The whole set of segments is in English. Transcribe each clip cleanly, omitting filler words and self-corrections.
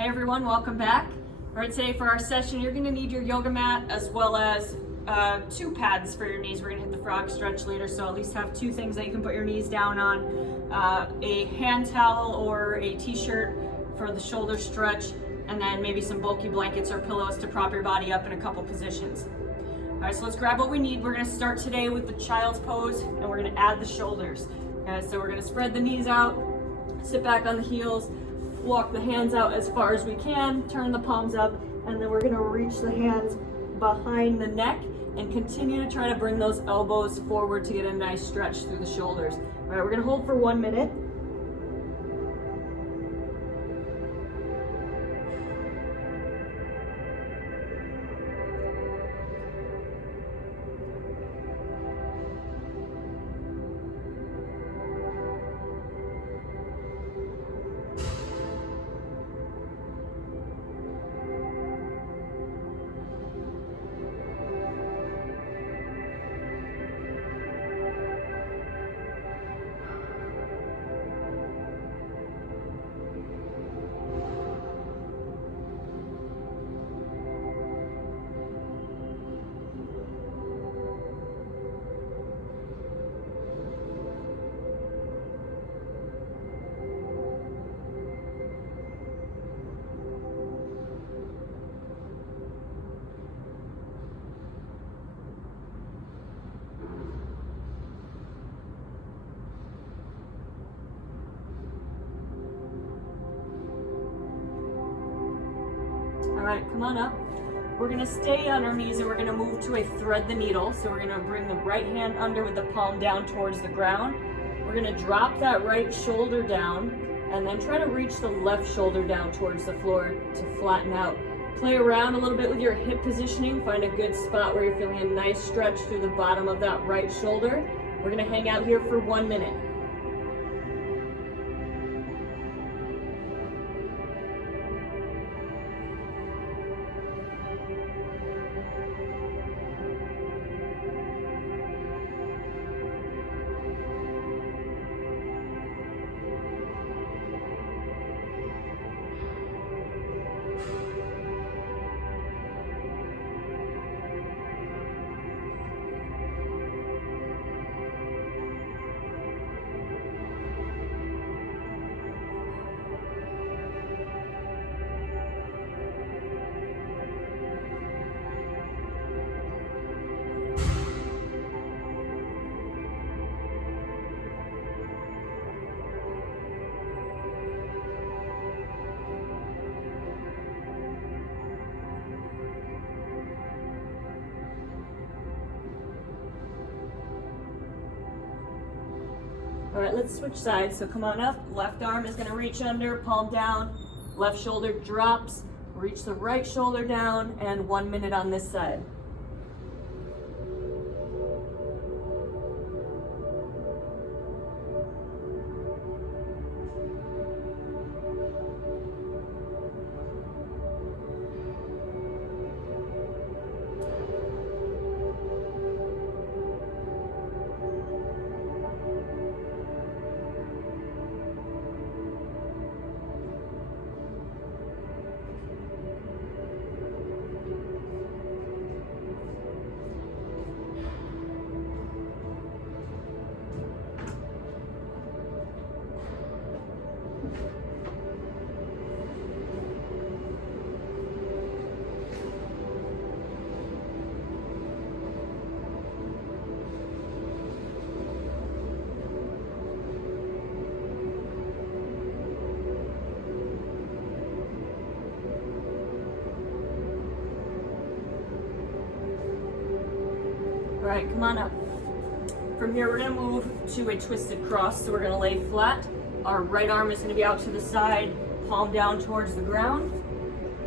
Hey everyone, welcome back. All right, today for our session, you're gonna need your yoga mat as well as 2 pads for your knees. We're gonna hit the frog stretch later, so at least have 2 things that you can put your knees down on. A hand towel or a t-shirt for the shoulder stretch, and then maybe some bulky blankets or pillows to prop your body up in a couple positions. All right, so let's grab what we need. We're gonna start today with the child's pose, and we're gonna add the shoulders. Okay, so we're gonna spread the knees out, sit back on the heels, walk the hands out as far as we can, turn the palms up, and then we're gonna reach the hands behind the neck and continue to try to bring those elbows forward to get a nice stretch through the shoulders. All right, we're gonna hold for 1 minute. All right, come on up. We're gonna stay on our knees and we're gonna move to a thread the needle. So we're gonna bring the right hand under with the palm down towards the ground. We're gonna drop that right shoulder down and then try to reach the left shoulder down towards the floor to flatten out. Play around a little bit with your hip positioning. Find a good spot where you're feeling a nice stretch through the bottom of that right shoulder. We're gonna hang out here for 1 minute. All right, let's switch sides. So come on up. Left arm is gonna reach under, palm down. Left shoulder drops. Reach the right shoulder down, and 1 minute on this side. All right, come on up. From here, we're gonna move to a twisted cross. So we're gonna lay flat. Our right arm is gonna be out to the side, palm down towards the ground.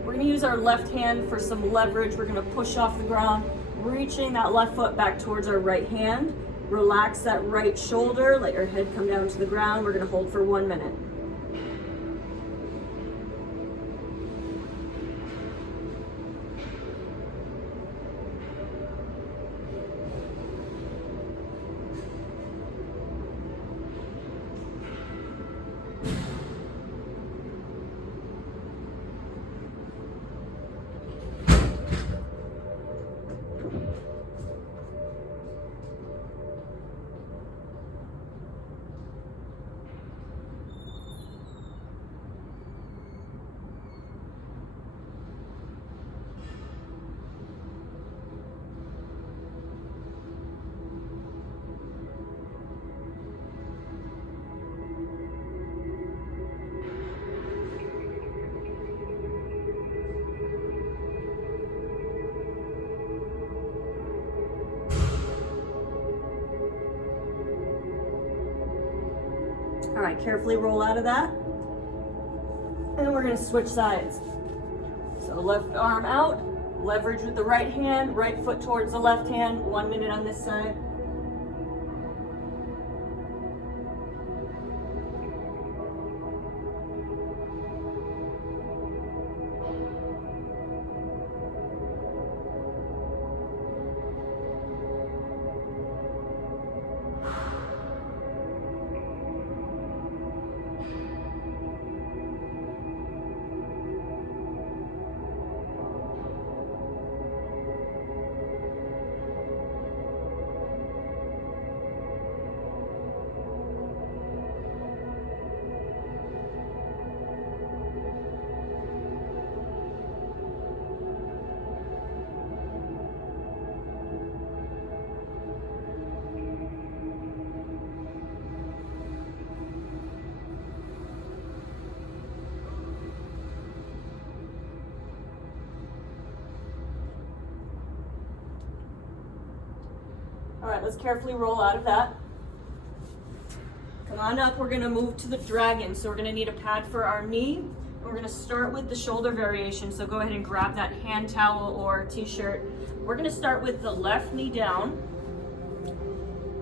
We're gonna use our left hand for some leverage. We're gonna push off the ground, reaching that left foot back towards our right hand. Relax that right shoulder, let your head come down to the ground. We're gonna hold for 1 minute. right, carefully roll out of that. And we're gonna switch sides. So left arm out, leverage with the right hand, right foot towards the left hand, 1 minute on this side. All right, let's carefully roll out of that. Come on up, we're gonna move to the dragon. So we're gonna need a pad for our knee. And we're gonna start with the shoulder variation. So go ahead and grab that hand towel or t-shirt. We're gonna start with the left knee down,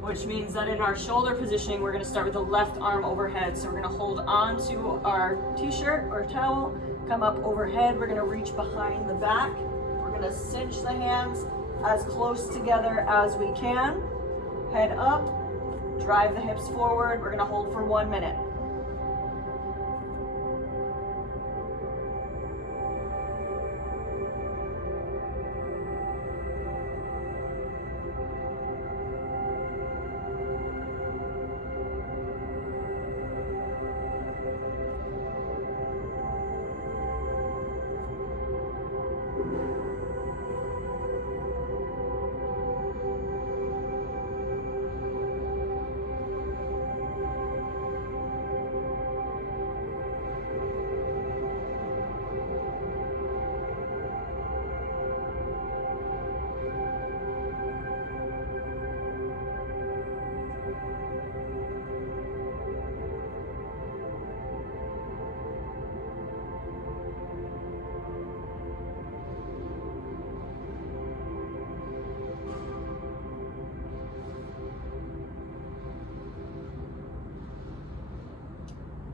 which means that in our shoulder positioning, we're gonna start with the left arm overhead. So we're gonna hold on to our t-shirt or towel, come up overhead. We're gonna reach behind the back. We're gonna cinch the hands as close together as we can. Head up, drive the hips forward. We're gonna hold for 1 minute.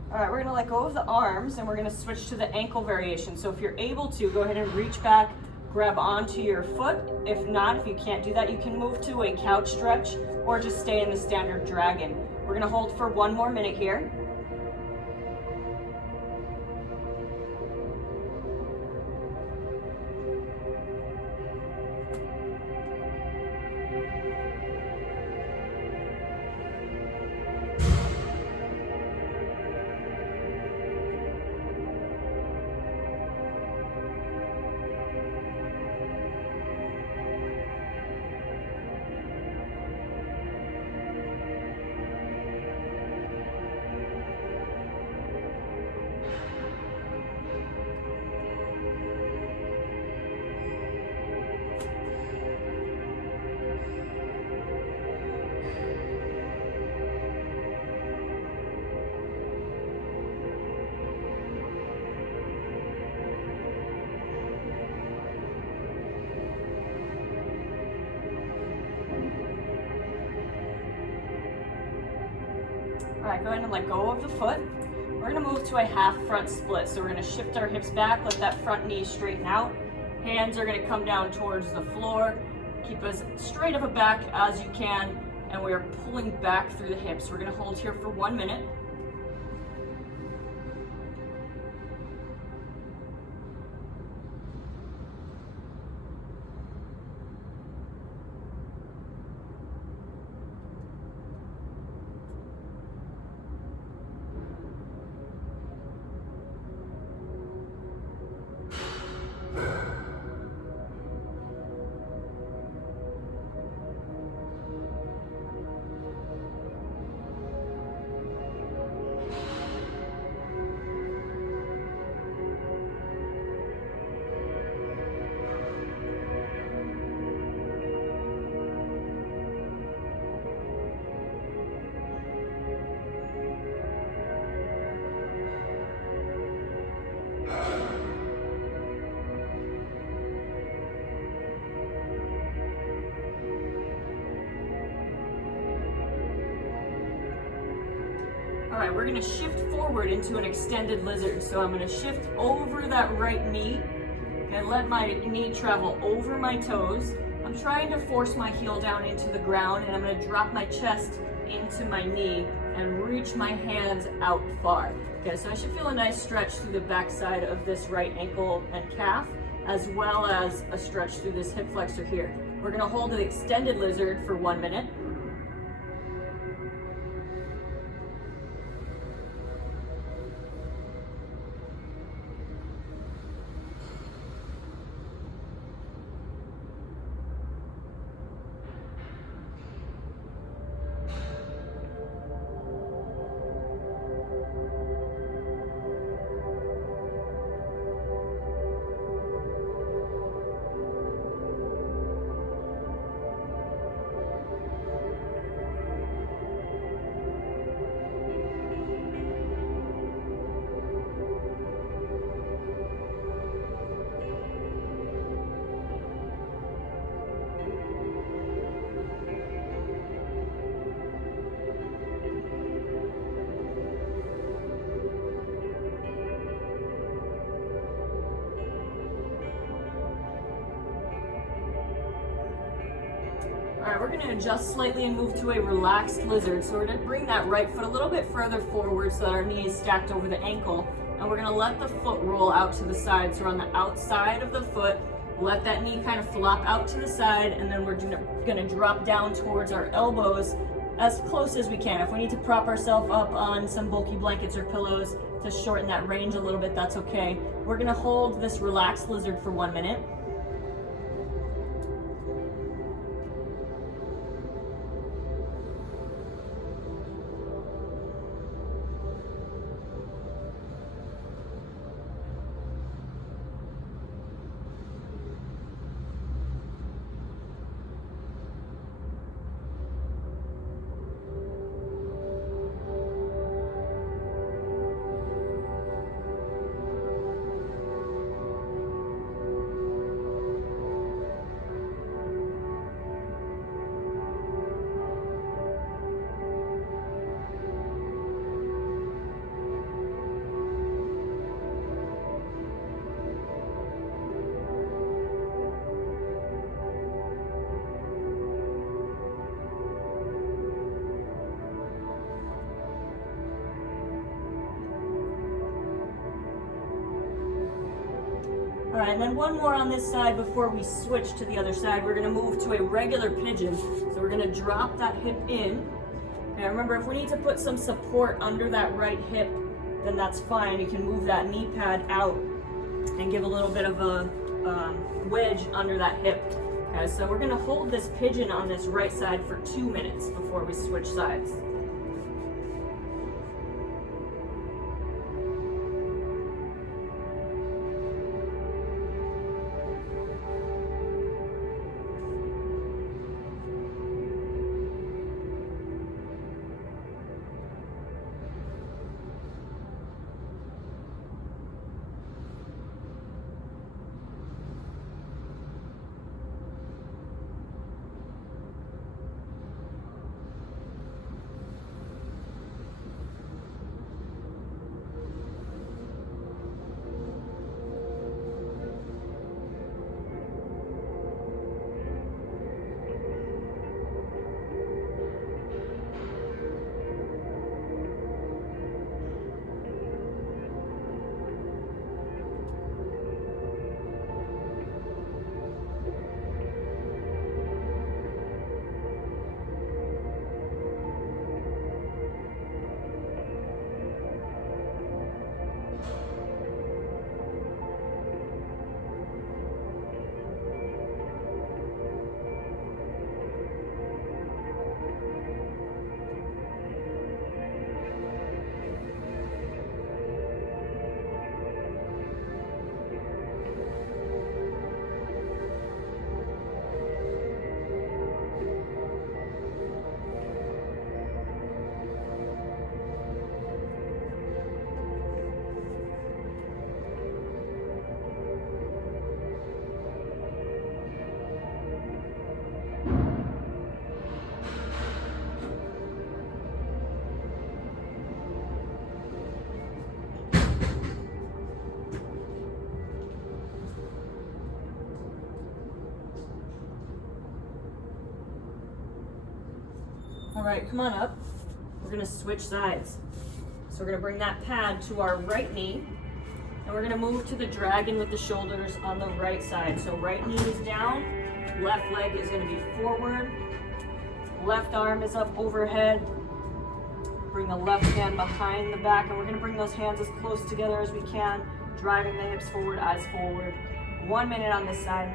All right, we're gonna let go of the arms and we're gonna switch to the ankle variation. So if you're able to, go ahead and reach back, grab onto your foot. If not, if you can't do that, you can move to a couch stretch or just stay in the standard dragon. We're gonna hold for 1 more minute here. All right, go ahead and let go of the foot. We're gonna move to a half front split. So we're gonna shift our hips back, let that front knee straighten out. Hands are gonna come down towards the floor. Keep as straight of a back as you can. And we are pulling back through the hips. We're gonna hold here for 1 minute. right, we're gonna shift forward into an extended lizard. So I'm gonna shift over that right knee and let my knee travel over my toes. I'm trying to force my heel down into the ground, and I'm gonna drop my chest into my knee and reach my hands out far. Okay, so I should feel a nice stretch through the backside of this right ankle and calf, as well as a stretch through this hip flexor here. We're gonna hold the extended lizard for 1 minute. All right, we're gonna adjust slightly and move to a relaxed lizard. So we're gonna bring that right foot a little bit further forward so that our knee is stacked over the ankle. And we're gonna let the foot roll out to the side. So we're on the outside of the foot, let that knee kind of flop out to the side, and then we're gonna drop down towards our elbows as close as we can. If we need to prop ourselves up on some bulky blankets or pillows to shorten that range a little bit, that's okay. We're gonna hold this relaxed lizard for 1 minute. All right, and then one more on this side before we switch to the other side. We're gonna move to a regular pigeon. So we're gonna drop that hip in. Now remember, if we need to put some support under that right hip, then that's fine. You can move that knee pad out and give a little bit of a wedge under that hip. Okay, so we're gonna hold this pigeon on this right side for 2 minutes before we switch sides. All right, come on up. We're gonna switch sides. So we're gonna bring that pad to our right knee, and we're gonna move to the dragon with the shoulders on the right side. So right knee is down, left leg is gonna be forward, left arm is up overhead. Bring the left hand behind the back, and we're gonna bring those hands as close together as we can, driving the hips forward, eyes forward. 1 minute on this side.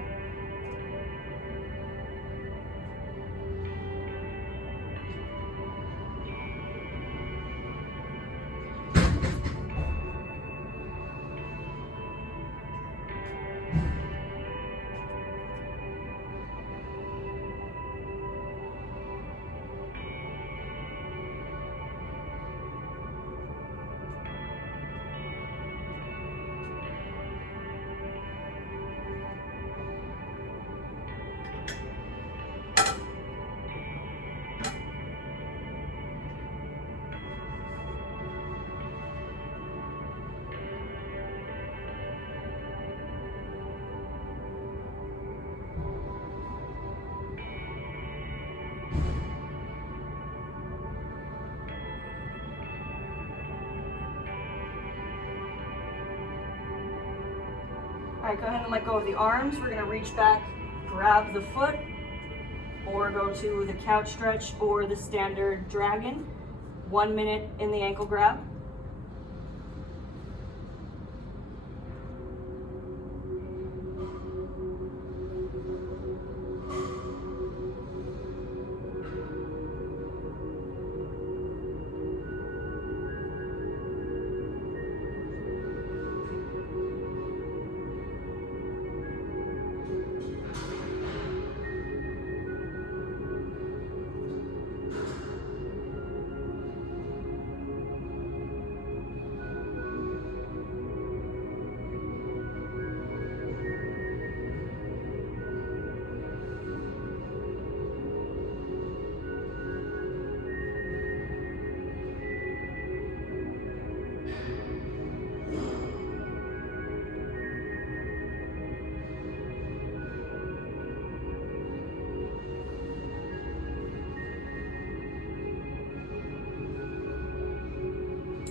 All right, go ahead and let go of the arms. We're gonna reach back, grab the foot, or go to the couch stretch or the standard dragon. 1 minute in the ankle grab.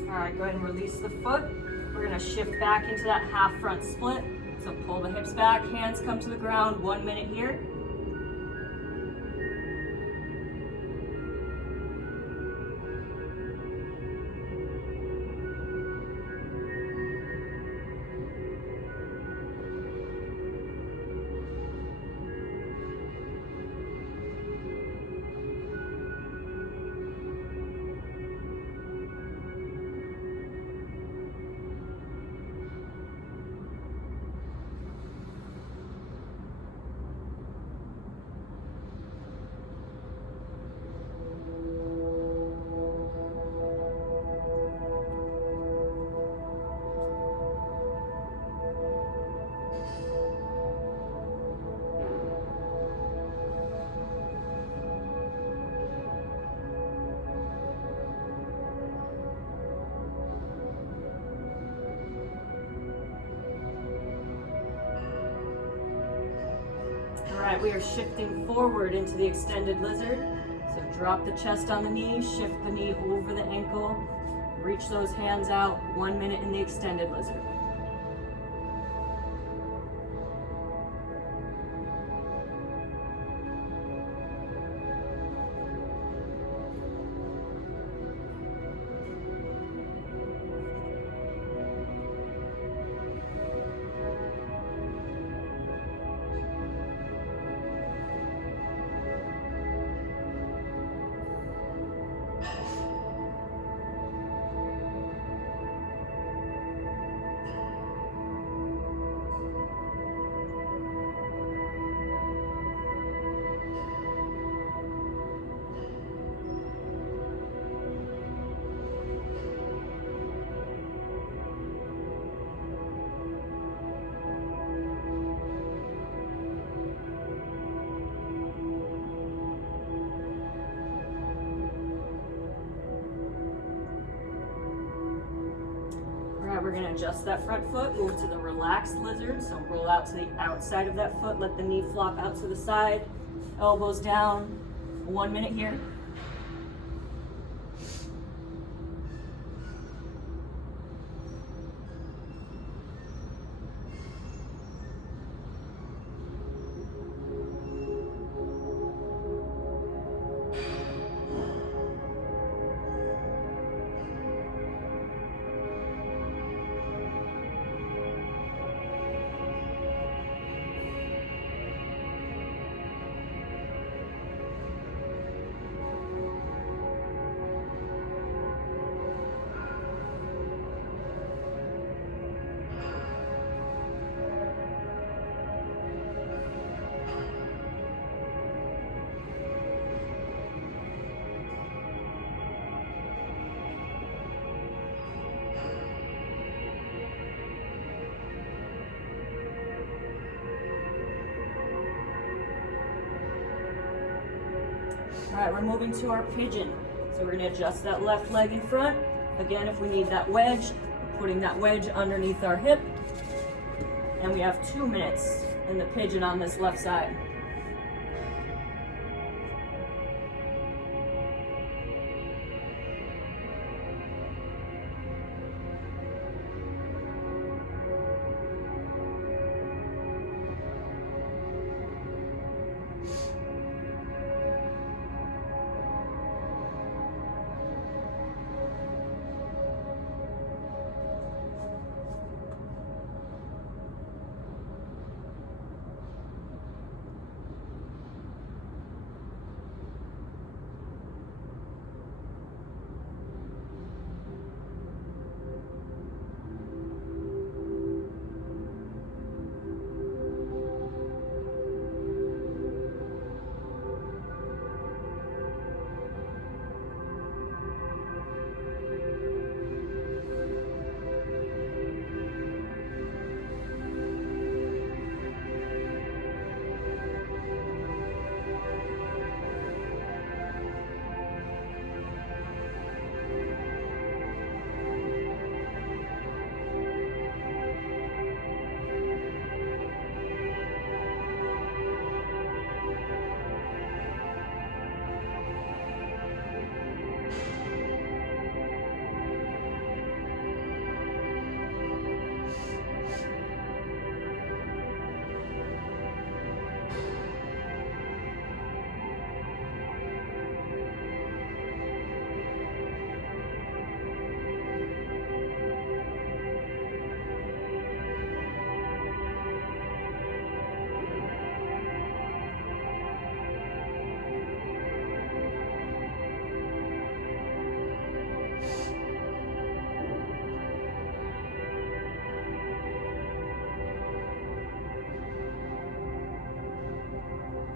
All right, go ahead and release the foot. We're gonna shift back into that half front split. So pull the hips back, hands come to the ground, 1 minute here. All right, we are shifting forward into the extended lizard. So drop the chest on the knee, shift the knee over the ankle, reach those hands out, 1 minute in the extended lizard. We're gonna adjust that front foot, move to the relaxed lizard. So roll out to the outside of that foot, let the knee flop out to the side, elbows down, 1 minute here. All right, we're moving to our pigeon. So we're gonna adjust that left leg in front. Again, if we need that wedge, we're putting that wedge underneath our hip. And we have 2 minutes in the pigeon on this left side.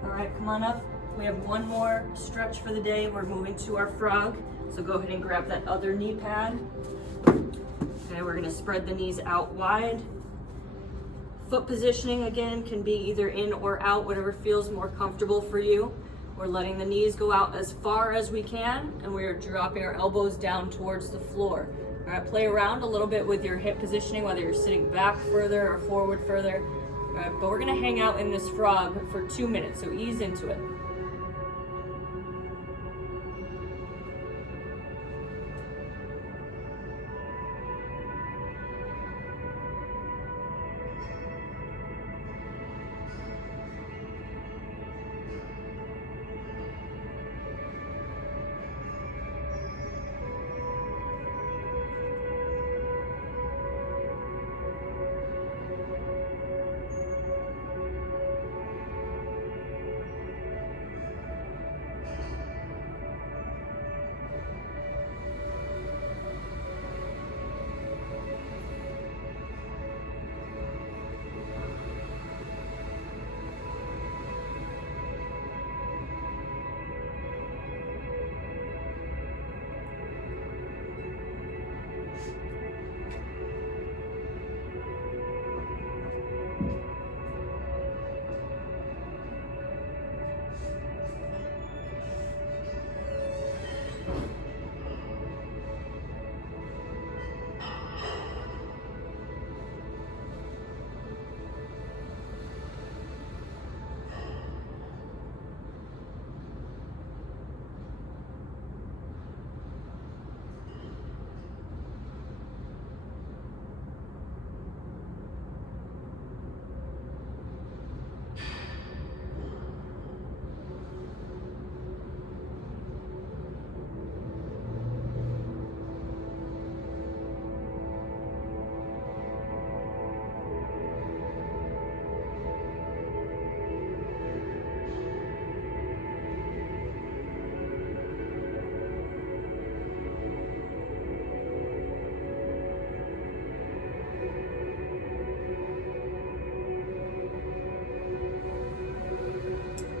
All right, come on up. We have one more stretch for the day. We're moving to our frog. So go ahead and grab that other knee pad. Okay, we're gonna spread the knees out wide. Foot positioning again can be either in or out, whatever feels more comfortable for you. We're letting the knees go out as far as we can, and we're dropping our elbows down towards the floor. All right, play around a little bit with your hip positioning, whether you're sitting back further or forward further. All right, but we're gonna hang out in this frog for 2 minutes, so ease into it.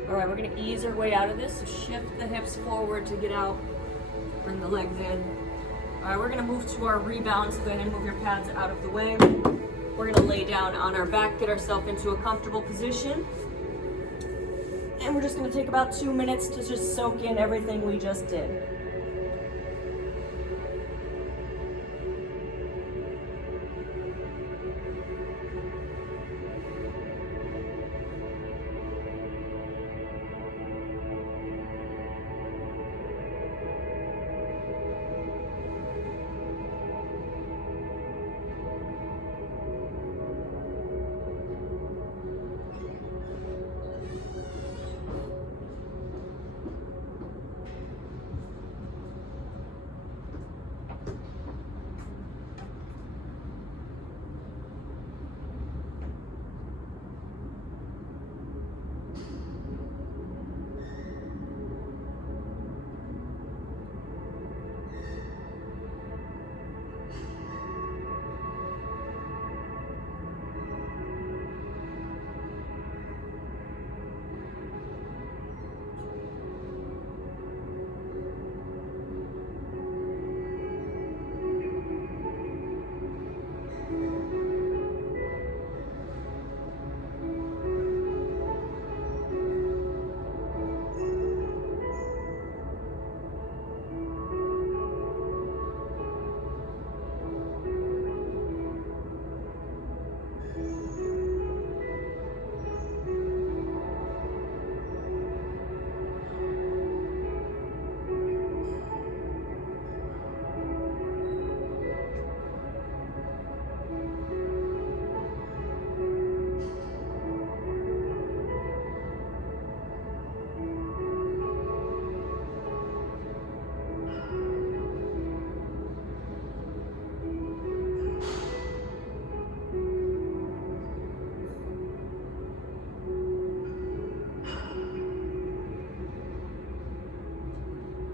All right, we're gonna ease our way out of this. So shift the hips forward to get out. Bring the legs in. All right, we're gonna move to our rebound. So go ahead and move your pads out of the way. We're gonna lay down on our back, get ourselves into a comfortable position. And we're just gonna take about 2 minutes to just soak in everything we just did.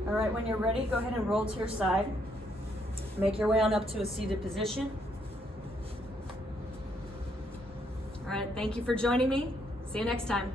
All right, when you're ready, go ahead and roll to your side. Make your way on up to a seated position. All right, thank you for joining me. See you next time.